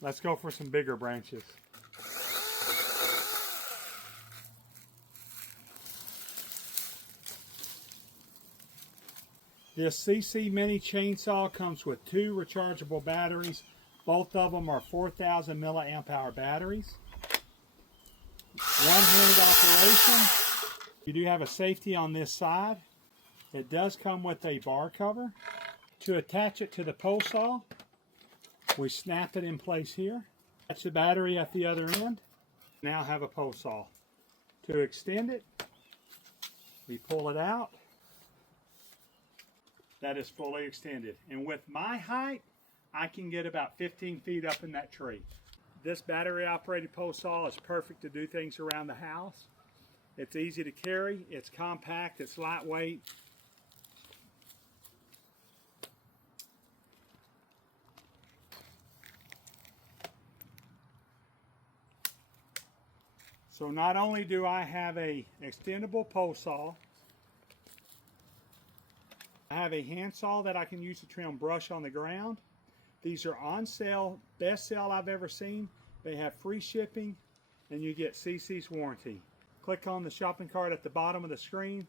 Let's go for some bigger branches. This Seesii mini chainsaw comes with 2 rechargeable batteries. Both of them are 4,000 milliamp hour batteries. One-handed operation. You do have a safety on this side. It does come with a bar cover. To attach it to the pole saw, we snap it in place here. Attach the battery at the other end. Now have a pole saw. To extend it, we pull it out. That is fully extended. And with my height, I can get about 15 feet up in that tree. This battery operated pole saw is perfect to do things around the house. It's easy to carry, it's compact, it's lightweight. So not only do I have a extendable pole saw, I have a handsaw that I can use to trim brush on the ground. These are on sale, best sale I've ever seen. They have free shipping and you get Seesii's warranty. Click on the shopping cart at the bottom of the screen